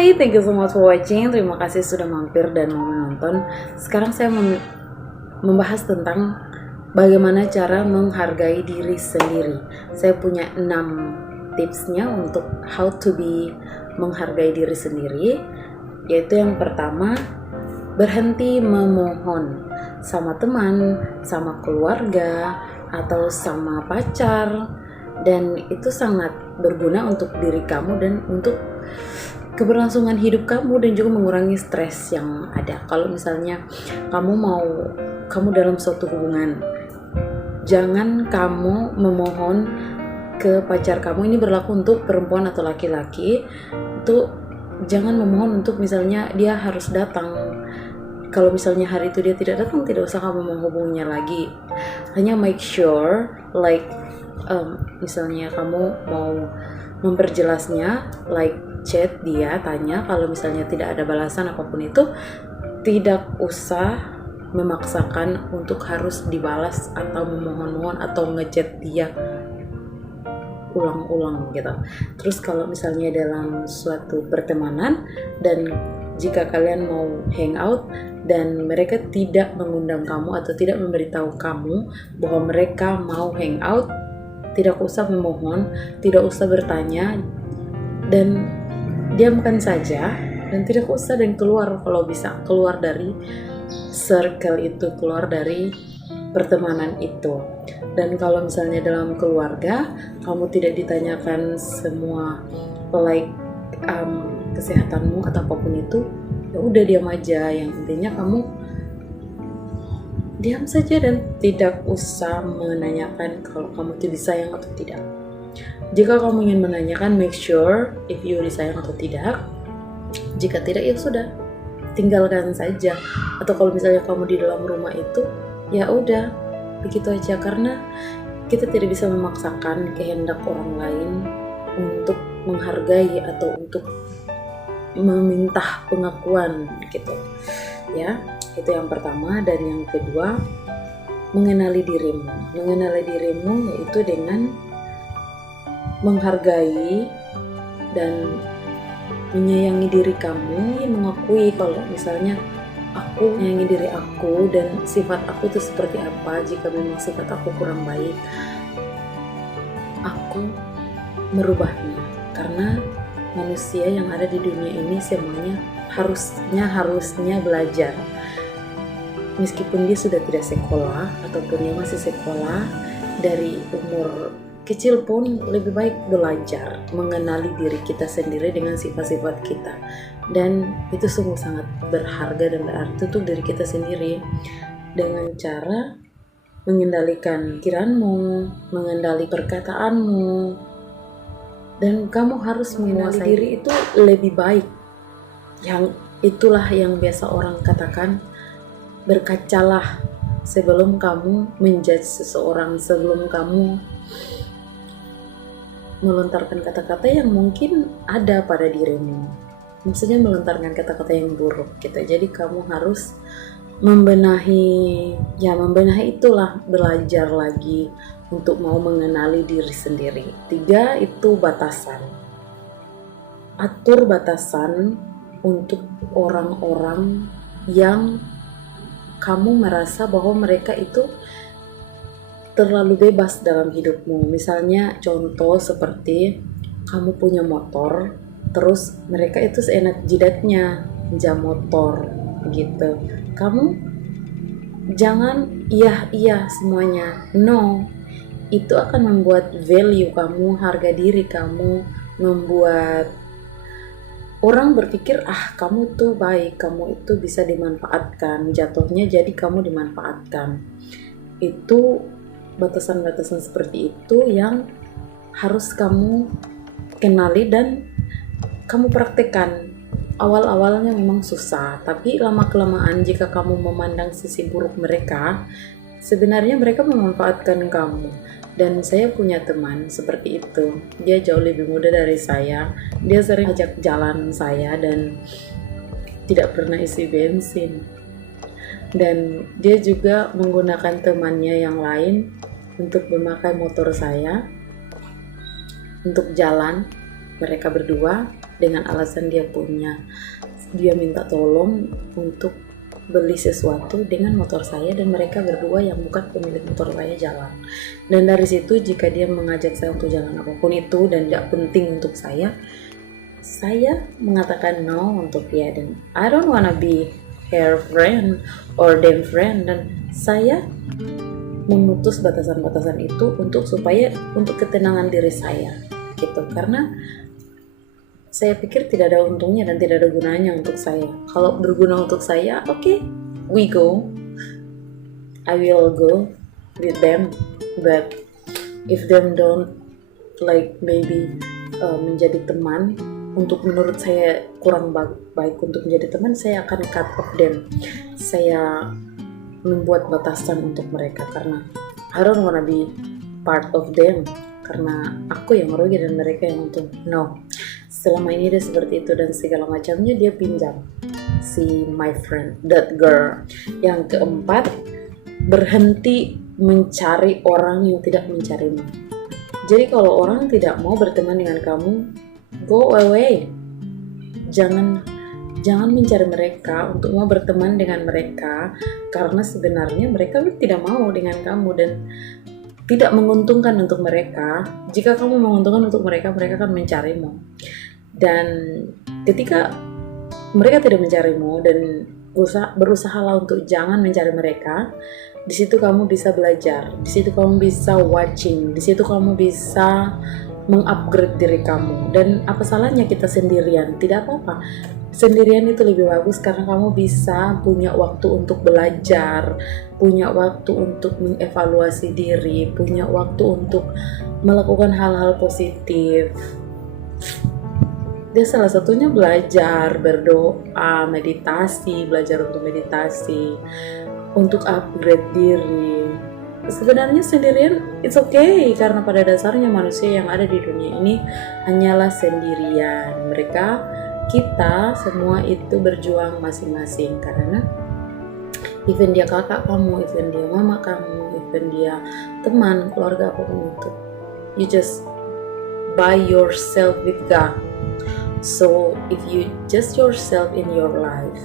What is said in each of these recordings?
Hai, thank you so much for watching. Terima kasih sudah mampir dan mau menonton. Sekarang saya membahas tentang bagaimana cara menghargai diri sendiri. Saya punya 6 tipsnya untuk how to be menghargai diri sendiri. Yaitu yang pertama, berhenti memohon sama teman, sama keluarga, atau sama pacar. Dan itu sangat berguna untuk diri kamu dan untuk keberlangsungan hidup kamu dan juga mengurangi stres yang ada. Kalau misalnya kamu dalam suatu hubungan, jangan kamu memohon ke pacar kamu. Ini berlaku untuk perempuan atau laki-laki. Itu jangan memohon untuk misalnya dia harus datang. Kalau misalnya hari itu dia tidak datang, tidak usah kamu menghubunginya lagi. Hanya make sure misalnya kamu mau memperjelasnya, chat dia, tanya. Kalau misalnya tidak ada balasan apapun itu, tidak usah memaksakan untuk harus dibalas atau memohon-mohon atau ngechat dia ulang-ulang gitu. Terus kalau misalnya dalam suatu pertemanan dan jika kalian mau hangout dan mereka tidak mengundang kamu atau tidak memberitahu kamu bahwa mereka mau hangout, tidak usah memohon, tidak usah bertanya, dan diamkan saja dan tidak usah dan keluar kalau bisa, keluar dari circle itu, keluar dari pertemanan itu. Dan kalau misalnya dalam keluarga kamu tidak ditanyakan semua kesehatanmu atau apapun itu, ya udah diam aja. Yang intinya kamu diam saja dan tidak usah menanyakan kalau kamu itu disayang atau tidak. Jika kamu ingin menanyakan, make sure if you disayang atau tidak. Jika tidak, ya sudah, tinggalkan saja. Atau kalau misalnya kamu di dalam rumah itu, ya udah, begitu aja. Karena kita tidak bisa memaksakan kehendak orang lain untuk menghargai atau untuk meminta pengakuan gitu. Ya, itu yang pertama. Dan yang kedua, mengenali dirimu. Mengenali dirimu yaitu dengan menghargai dan menyayangi diri kamu, mengakui kalau misalnya aku menyayangi diri aku dan sifat aku itu seperti apa. Jika memang sifat aku kurang baik, aku merubahnya, karena manusia yang ada di dunia ini semuanya harusnya belajar. Meskipun dia sudah tidak sekolah ataupun dia masih sekolah, dari umur kecil pun lebih baik belajar mengenali diri kita sendiri dengan sifat-sifat kita. Dan itu sungguh sangat berharga dan berarti untuk diri kita sendiri, dengan cara mengendalikan pikiranmu, mengendali perkataanmu, dan kamu harus mengenali diri itu lebih baik. Yang itulah yang biasa orang katakan, berkacalah sebelum kamu menjudge seseorang, sebelum kamu melontarkan kata-kata yang mungkin ada pada dirimu. Maksudnya melontarkan kata-kata yang buruk gitu. Jadi kamu harus membenahi itulah, belajar lagi untuk mau mengenali diri sendiri. 3, itu batasan. Atur batasan untuk orang-orang yang kamu merasa bahwa mereka itu terlalu bebas dalam hidupmu. Misalnya contoh seperti kamu punya motor, terus mereka itu seenak jidatnya jam motor gitu. Kamu jangan iya semuanya, no. Itu akan membuat value kamu, harga diri kamu, membuat orang berpikir kamu tuh baik, kamu itu bisa dimanfaatkan, jatuhnya jadi kamu dimanfaatkan. Itu batasan-batasan seperti itu yang harus kamu kenali dan kamu praktekkan. Awal-awalnya memang susah, tapi lama-kelamaan jika kamu memandang sisi buruk mereka, sebenarnya mereka memanfaatkan kamu. Dan saya punya teman seperti itu. Dia jauh lebih muda dari saya. Dia sering ajak jalan saya dan tidak pernah isi bensin. Dan dia juga menggunakan temannya yang lain untuk memakai motor saya untuk jalan, mereka berdua. dengan alasan dia minta tolong untuk beli sesuatu dengan motor saya, dan mereka berdua yang bukan pemilik motor saya jalan. Dan dari situ jika dia mengajak saya untuk jalan apapun itu dan tidak penting untuk saya mengatakan no untuk dia, dan I don't wanna be her friend or them friend, dan saya memutus batasan-batasan itu untuk ketenangan diri saya gitu, karena saya pikir tidak ada untungnya dan tidak ada gunanya untuk saya. Kalau berguna untuk saya, okay, we go. I will go with them. But if them don't like maybe menjadi teman, untuk menurut saya kurang baik untuk menjadi teman, saya akan cut off them. Saya membuat batasan untuk mereka karena I don't wanna be part of them, karena aku yang merugi dan mereka yang untung. No, selama ini dia seperti itu dan segala macamnya dia pinjam si my friend, that girl. Yang keempat, berhenti mencari orang yang tidak mencarimu. Jadi kalau orang tidak mau berteman dengan kamu, go away. Jangan mencari mereka untuk mau berteman dengan mereka, karena sebenarnya mereka tidak mau dengan kamu dan tidak menguntungkan untuk mereka. Jika kamu menguntungkan untuk mereka, mereka akan mencarimu. Dan ketika mereka tidak mencarimu dan berusahalah untuk jangan mencari mereka, di situ kamu bisa belajar, di situ kamu bisa watching, di situ kamu bisa mengupgrade diri kamu. Dan apa salahnya kita sendirian? Tidak apa-apa. Sendirian itu lebih bagus karena kamu bisa punya waktu untuk belajar, punya waktu untuk mengevaluasi diri, punya waktu untuk melakukan hal-hal positif. Dia salah satunya belajar, berdoa, meditasi, belajar untuk meditasi, untuk upgrade diri. Sebenarnya sendirian it's okay, karena pada dasarnya manusia yang ada di dunia ini hanyalah sendirian. Kita semua itu berjuang masing-masing, karena even dia kakak kamu, even dia mama kamu, even dia teman, keluarga apapun itu, you just by yourself with God. So if you just yourself in your life,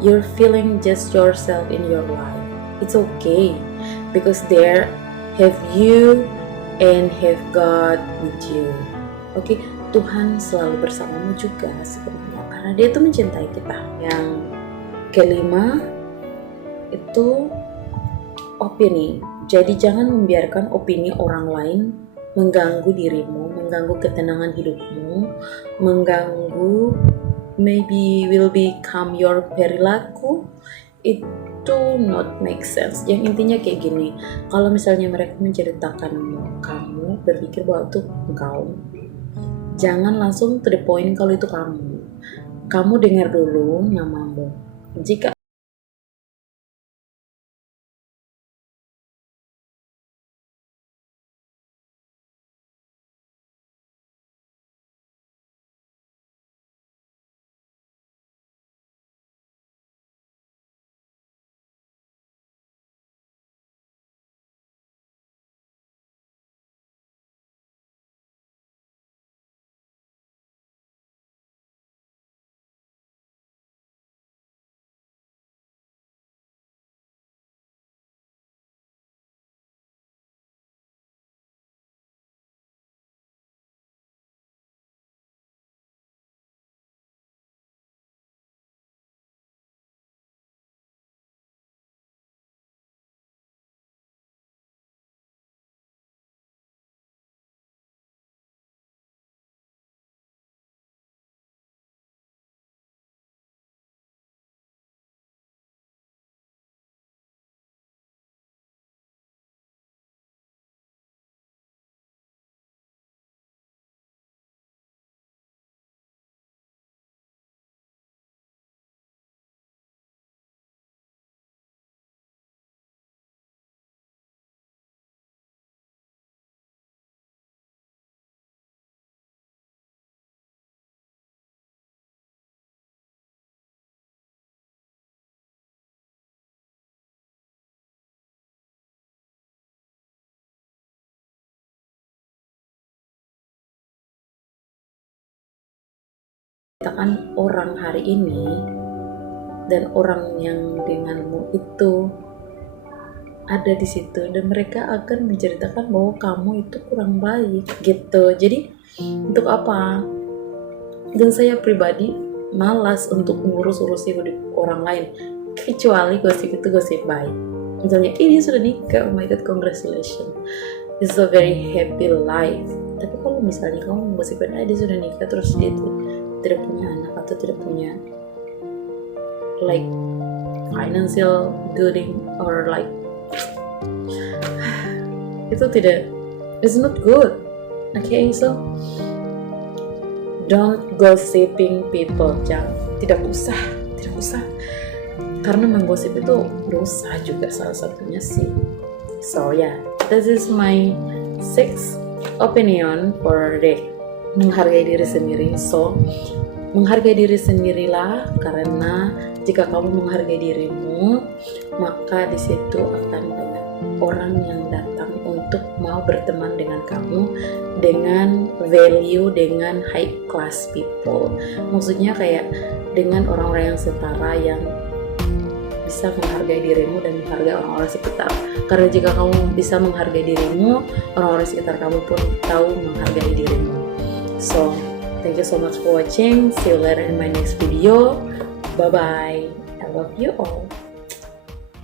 you're feeling just yourself in your life, it's okay, because there have you and have God with you. Okay, Tuhan selalu bersamamu juga sebenarnya, karena dia itu mencintai kita. Yang kelima itu opini. Jadi jangan membiarkan opini orang lain mengganggu dirimu, mengganggu ketenangan hidupmu, mengganggu, maybe will become your perilaku. Itu not make sense. Yang intinya kayak gini, kalau misalnya mereka menceritakan kamu berpikir bahwa itu engkau, jangan langsung to the point kalau itu kamu dengar dulu namamu. Jika katakan orang hari ini dan orang yang denganmu itu ada di situ, dan mereka akan menceritakan bahwa kamu itu kurang baik gitu. Jadi untuk apa? Dan saya pribadi malas untuk ngurus hidup orang lain, kecuali gosip itu gosip baik. Misalnya, dia sudah nikah, oh my god, congratulations, it's a very happy life. Tapi kalau misalnya kamu menggosipkan dia sudah nikah terus dia tidak punya anak atau tidak punya like financial gooding or like itu tidak, it's not good. Okay, so don't gossiping people. Jangan, tidak usah, karena menggosip itu dosa juga salah satunya sih. So yeah, this is my 6 opinion for the menghargai diri sendiri. So menghargai diri sendirilah, karena jika kamu menghargai dirimu, maka di situ akan banyak orang yang datang untuk mau berteman dengan kamu dengan value, dengan high class people. Maksudnya kayak dengan orang-orang yang setara, yang bisa menghargai dirimu dan menghargai orang-orang sekitar. Karena jika kamu bisa menghargai dirimu, orang-orang sekitar kamu pun tahu menghargai dirimu. So thank you so much for watching. See you later in my next video. Bye bye. I love you all.